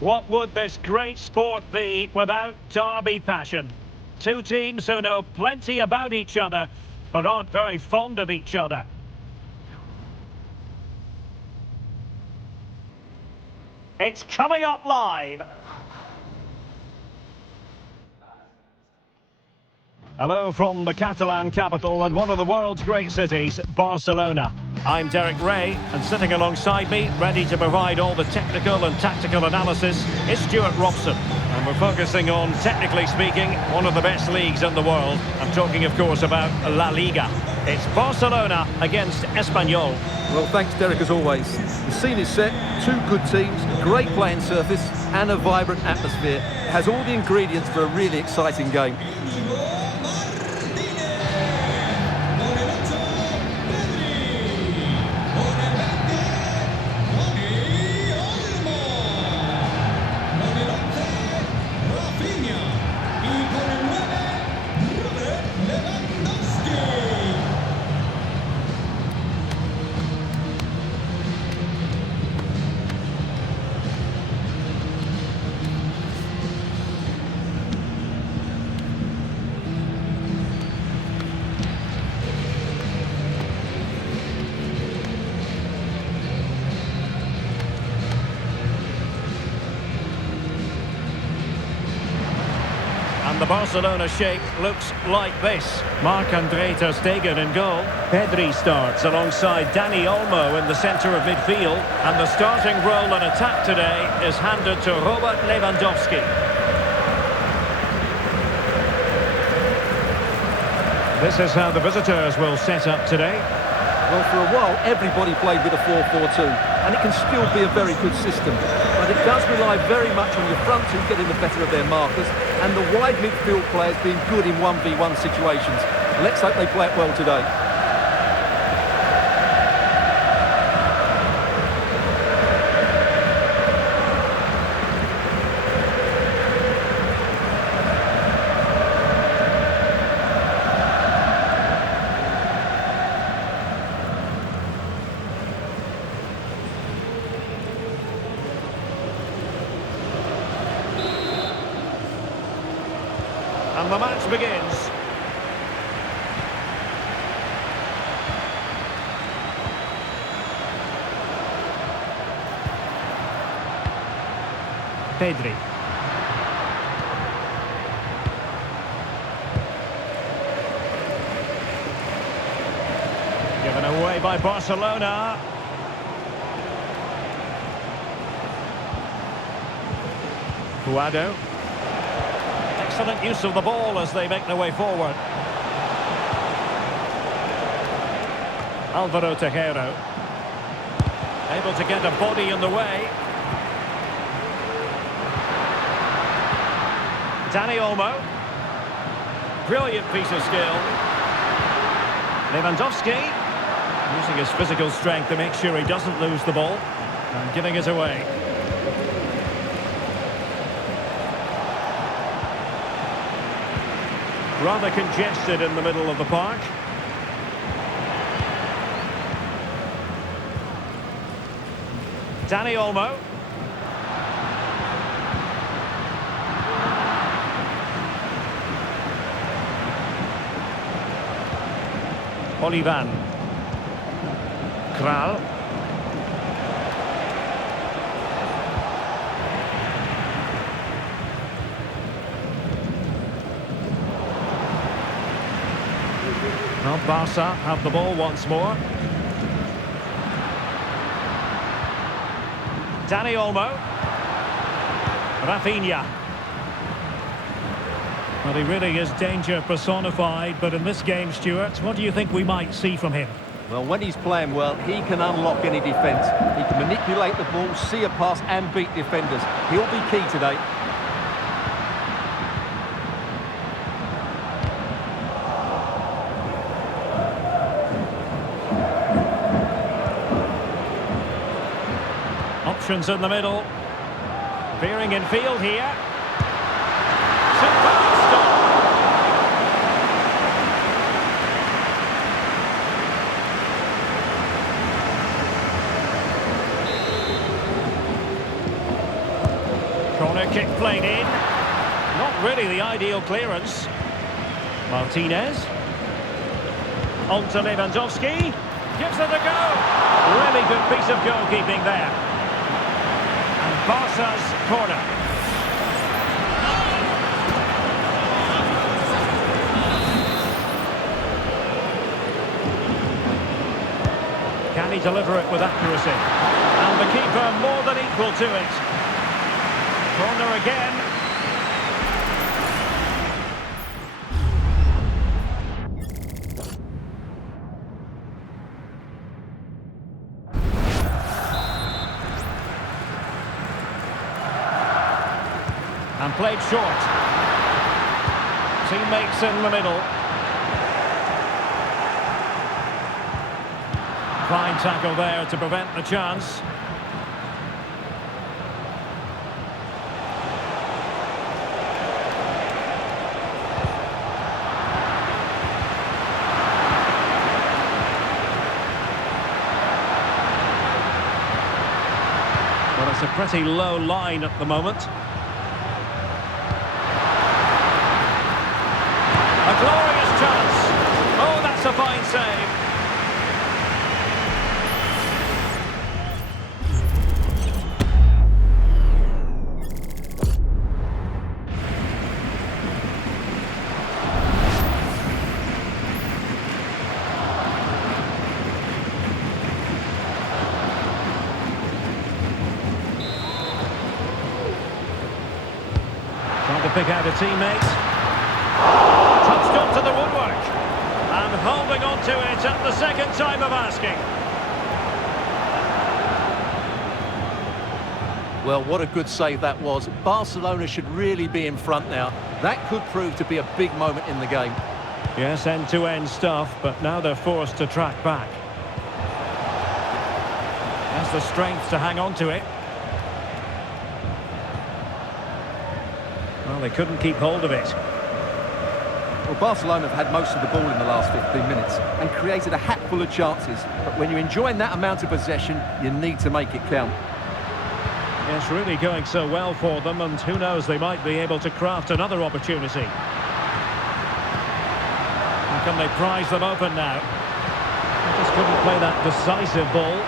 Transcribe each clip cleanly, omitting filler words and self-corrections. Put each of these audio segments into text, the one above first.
What would this great sport be without derby passion? Two teams who know plenty about each other, but aren't very fond of each other. It's coming up live. Hello from the Catalan capital and one of the world's great cities, Barcelona. I'm Derek Ray, and sitting alongside me, ready to provide all the technical and tactical analysis, is Stuart Robson. And we're focusing on, technically speaking, one of the best leagues in the world. I'm talking, of course, about La Liga. It's Barcelona against Espanyol. Well, thanks, Derek, as always. The scene is set, two good teams, great playing surface, and a vibrant atmosphere. It has all the ingredients for a really exciting game. And the Barcelona shape looks like this. Marc-Andre ter Stegen in goal. Pedri starts alongside Dani Olmo in the centre of midfield. And the starting role in attack today is handed to Robert Lewandowski. This is how the visitors will set up today. Well, for a while, everybody played with a 4-4-2, and it can still be a very good system. But it does rely very much on your front two getting the better of their markers, and the wide midfield players being good in 1v1 situations. Let's hope they play it well today. And the match begins. Pedri. Given away by Barcelona. Guado. Excellent use of the ball as they make their way forward. Alvaro Tejero. Able to get a body in the way. Dani Olmo. Brilliant piece of skill. Lewandowski. Using his physical strength to make sure he doesn't lose the ball. And giving it away. Rather congested in the middle of the park. Dani Olmo. Olivan. Kral. Now Barca have the ball once more. Dani Olmo. Rafinha. Well, he really is danger personified, but in this game, Stuart, what do you think we might see from him? Well, when he's playing well, he can unlock any defence. He can manipulate the ball, see a pass and beat defenders. He'll be key today. Options in the middle. Veering in field here. Superb stop. Corner kick played in. Not really the ideal clearance. Martinez. On to Lewandowski. Gives it a go. Really good piece of goalkeeping there. And Barca's corner. Can he deliver it with accuracy? And the keeper more than equal to it. Corner again. And played short. Teammates in the middle. Fine tackle there to prevent the chance. Well, it's a pretty low line at the moment. A glorious chance. Oh, that's a fine save. Trying to pick out a teammate. Touched onto the woodwork. And holding on to it at the second time of asking. Well, what a good save that was. Barcelona should really be in front now. That could prove to be a big moment in the game. Yes, end-to-end stuff, but now they're forced to track back. Has the strength to hang on to it. Well, they couldn't keep hold of it. Well, Barcelona have had most of the ball in the last 15 minutes and created a hatful of chances. But when you're enjoying that amount of possession, you need to make it count. It's really going so well for them, and who knows, they might be able to craft another opportunity. How can they prize them open now? They just couldn't play that decisive ball.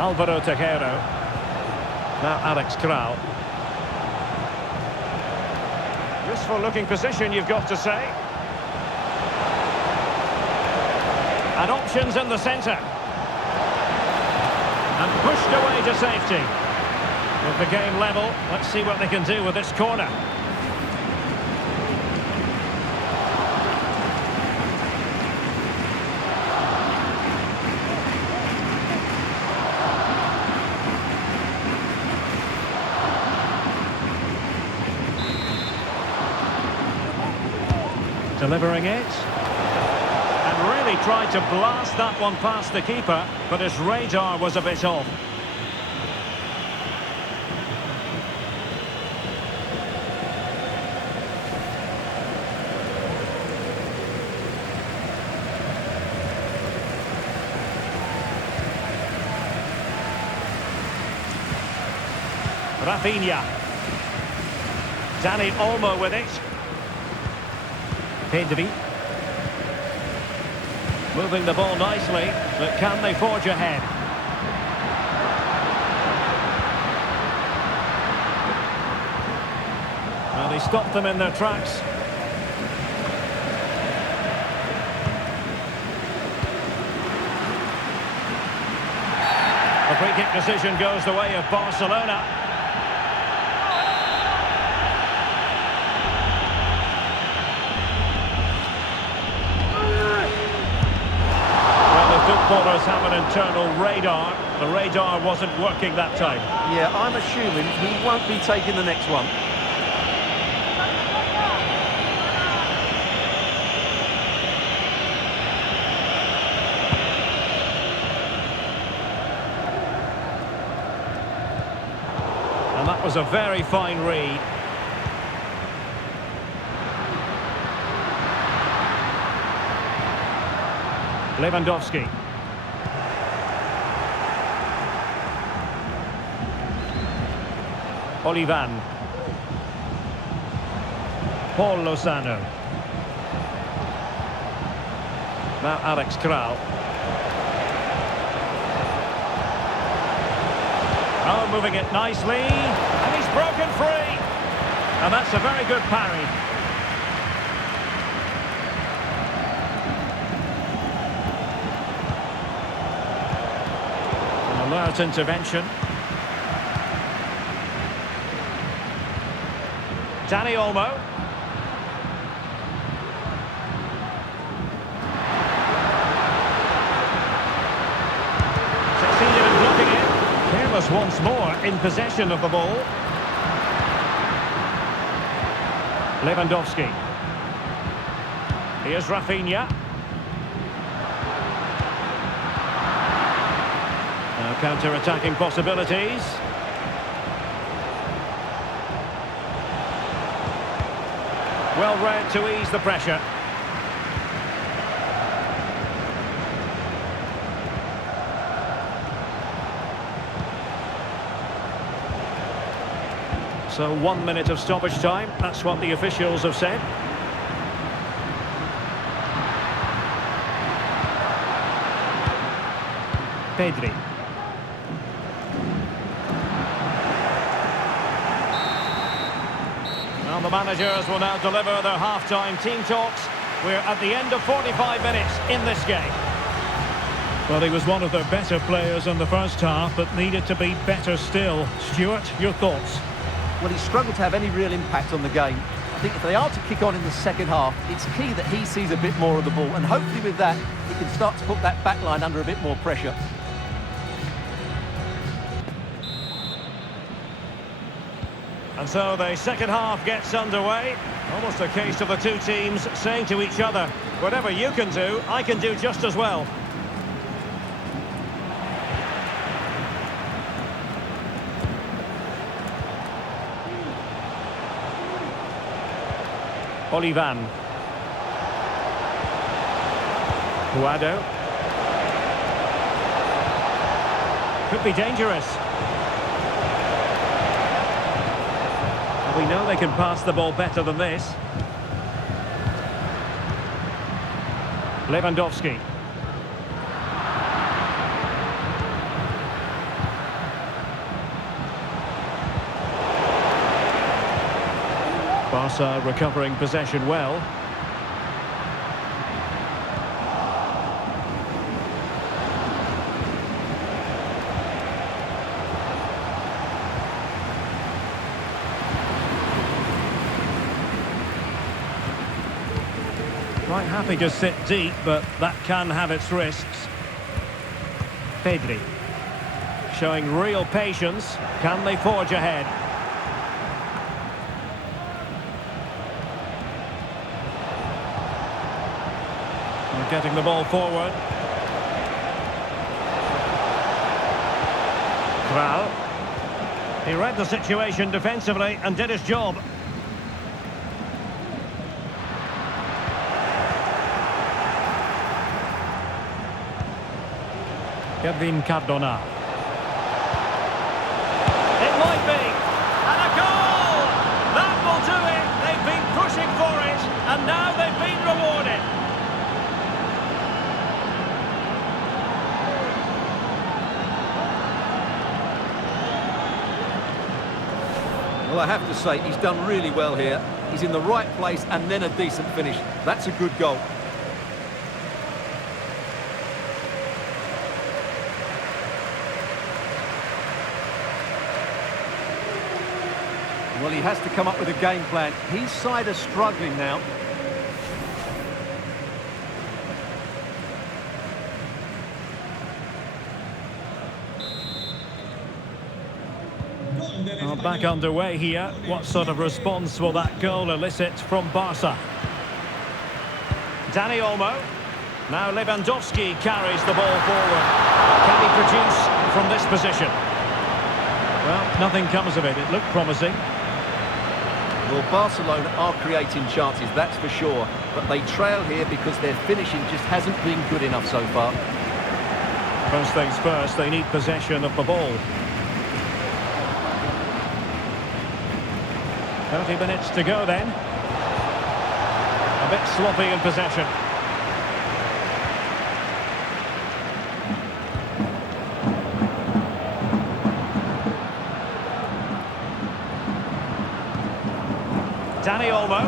Alvaro Tejero. Now Alex Kral. Useful looking position, you've got to say. And options in the centre. And pushed away to safety. With the game level, let's see what they can do with this corner. Delivering it. And really tried to blast that one past the keeper, but his radar was a bit off. Rafinha. Dani Olmo with it. Pedri. Moving the ball nicely, but can they forge ahead? Well, they stopped them in their tracks. The free kick decision goes the way of Barcelona. Footballers have an internal radar. The radar wasn't working that time. Yeah, I'm assuming he won't be taking the next one. And that was a very fine read. Olivan. Paul Lozano. Now Alex Kral. Oh, moving it nicely. And he's broken free. And that's a very good parry. An alert intervention. Danny Olmo. Succeeded in blocking it. Careless once more in possession of the ball. Lewandowski. Here's Rafinha. Now counter-attacking possibilities. Well read to ease the pressure. So 1 minute of stoppage time, that's what the officials have said. Pedri. Well, the managers will now deliver their half-time team talks. We're at the end of 45 minutes in this game. Well, he was one of their better players in the first half, but needed to be better still. Stuart, your thoughts? Well, he struggled to have any real impact on the game. I think if they are to kick on in the second half, it's key that he sees a bit more of the ball, and hopefully with that, he can start to put that back line under a bit more pressure. And so the second half gets underway. Almost a case of the two teams saying to each other, whatever you can do, I can do just as well. Olivan. Guado. Could be dangerous. We know they can pass the ball better than this. Lewandowski. Barca recovering possession well. Quite happy to sit deep, but that can have its risks. Pedri. Showing real patience. Can they forge ahead? Getting the ball forward. Kral. He read the situation defensively and did his job. Kevin Cardona. It might be. And a goal! That will do it. They've been pushing for it, and now they've been rewarded. Well, I have to say, he's done really well here. He's in the right place and then a decent finish. That's a good goal. Well, he has to come up with a game plan. His side are struggling now. Back underway here. What sort of response will that goal elicit from Barca? Danny Olmo. Now Lewandowski carries the ball forward. Can he produce from this position? Well, nothing comes of it. It looked promising. Well, Barcelona are creating chances, that's for sure. But they trail here because their finishing just hasn't been good enough so far. First things first, they need possession of the ball. 30 minutes to go then. A bit sloppy in possession. Dani Olmo.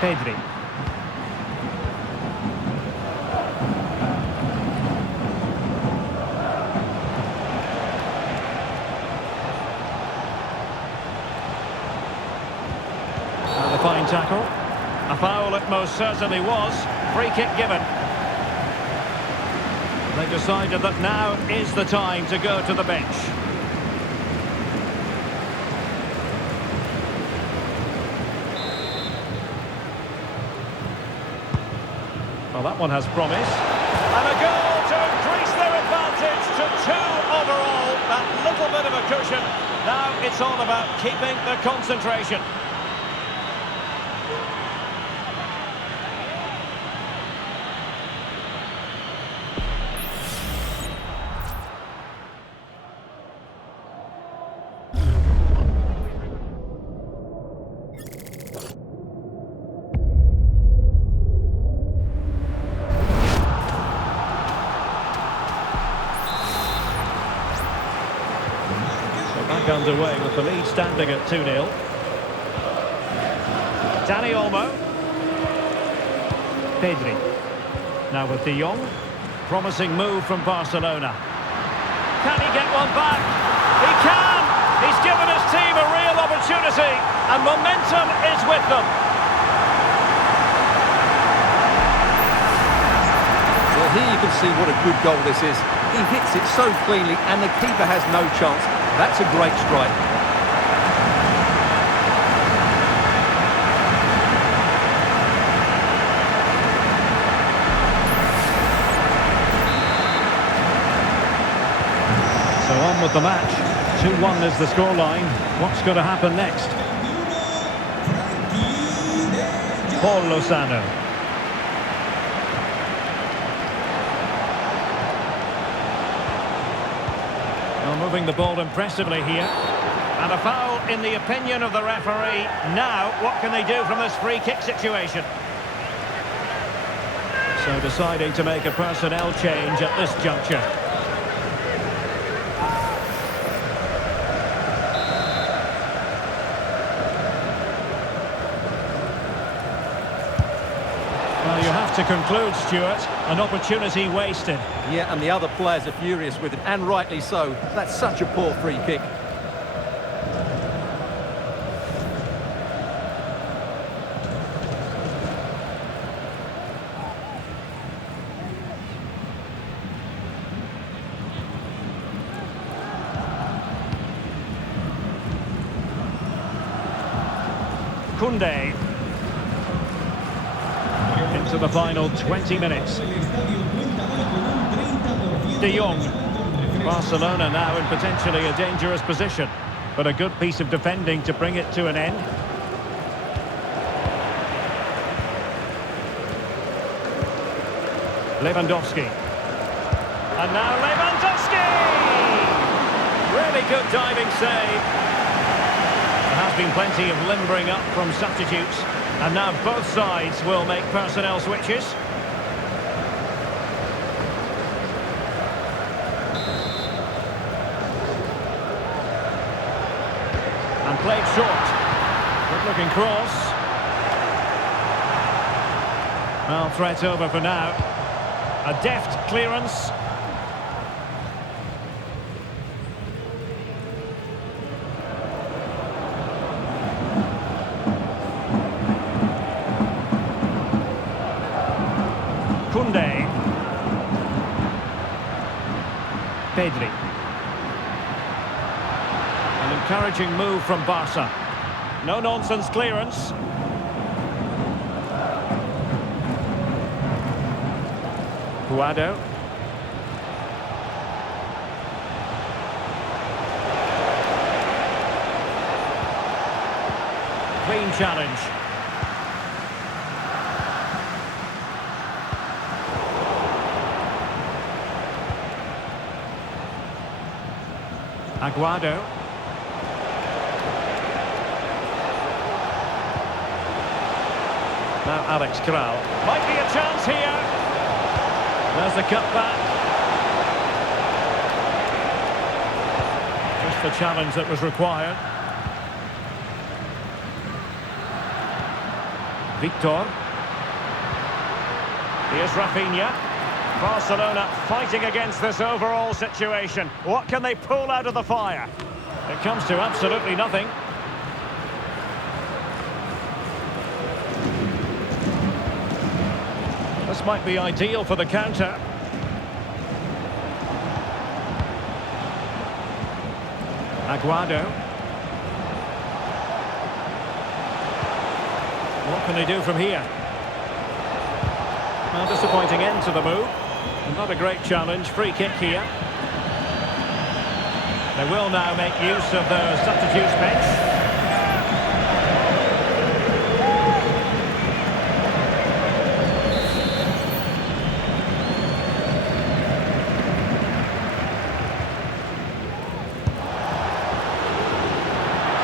Pedri. And a fine tackle. A foul it most certainly was. Free kick given. They decided that now is the time to go to the bench. Well, that one has promise. And a goal to increase their advantage to 2 overall. That little bit of a cushion. Now it's all about keeping the concentration. Back underway with the lead standing at 2-0. Dani Olmo. Pedri. Now with De Jong. Promising move from Barcelona. Can he get one back? He can! He's given his team a real opportunity, and momentum is with them. Well, here you can see what a good goal this is. He hits it so cleanly, and the keeper has no chance. That's a great strike. So on with the match. 2-1 is the scoreline. What's going to happen next? Paul Lozano. Well, moving the ball impressively here. And a foul in the opinion of the referee. Now, what can they do from this free kick situation? So deciding to make a personnel change at this juncture. Well, you have to conclude, Stuart, an opportunity wasted. Yeah, and the other players are furious with it, and rightly so. That's such a poor free kick. Koundé. Into the final 20 minutes. De Jong. Barcelona now in potentially a dangerous position, but a good piece of defending to bring it to an end. Lewandowski. And now Lewandowski! Really good diving save. There has been plenty of limbering up from substitutes. And now both sides will make personnel switches. And played short. Good looking cross. Well, threat over for now. A deft clearance. Koundé. Pedri. An encouraging move from Barca. No-nonsense clearance. Guado. Clean challenge. Aguado. Now Alex Kral. Might be a chance here. There's the cutback. Just the challenge that was required. Victor. Here's Rafinha. Barcelona fighting against this overall situation. What can they pull out of the fire? It comes to absolutely nothing. This might be ideal for the counter. Aguado. What can they do from here? Well, disappointing end to the move. Not a great challenge. Free kick here. They will now make use of the substitutes bench.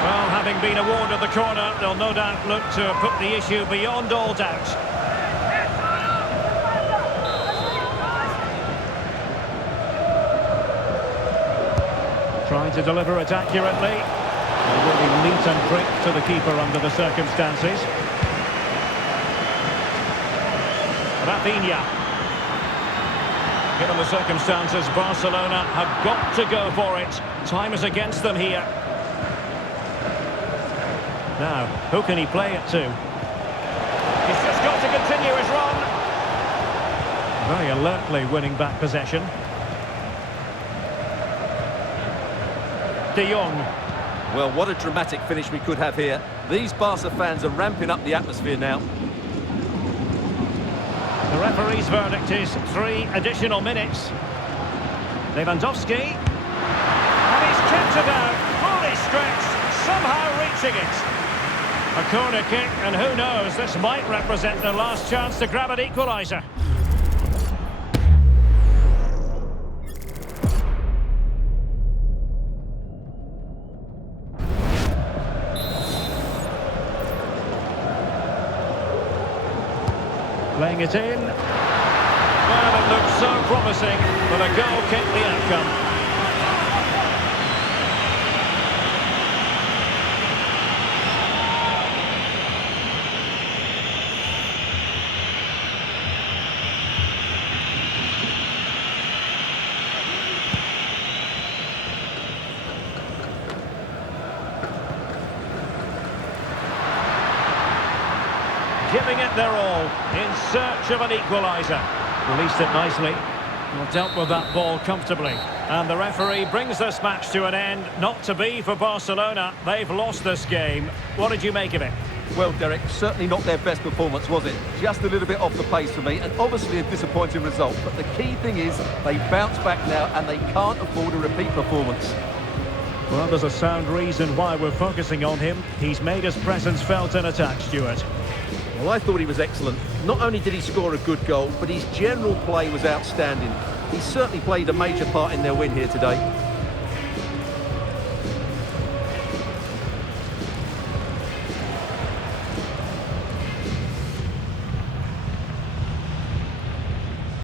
Well, having been awarded the corner, they'll no doubt look to put the issue beyond all doubt. Trying to deliver it accurately. Really neat and quick to the keeper under the circumstances. Rafinha. Given the circumstances, Barcelona have got to go for it. Time is against them here. Now, who can he play it to? He's just got to continue his run. Very alertly winning back possession. De Jong. Well, what a dramatic finish we could have here. These Barca fans are ramping up the atmosphere now. The referee's verdict is 3 additional minutes. Lewandowski. And he's kept it out, fully stretched, somehow reaching it. A corner kick, and who knows, this might represent the last chance to grab an equaliser. Playing it in. Well, it looked so promising, but a goal kept the outcome. Giving it their all, in search of an equaliser. Released it nicely. Well, dealt with that ball comfortably. And the referee brings this match to an end. Not to be for Barcelona. They've lost this game. What did you make of it? Well, Derek, certainly not their best performance, was it? Just a little bit off the pace for me, and obviously a disappointing result. But the key thing is, they bounce back now, and they can't afford a repeat performance. Well, there's a sound reason why we're focusing on him. He's made his presence felt in attack, Stuart. Well, I thought he was excellent. Not only did he score a good goal, but his general play was outstanding. He certainly played a major part in their win here today.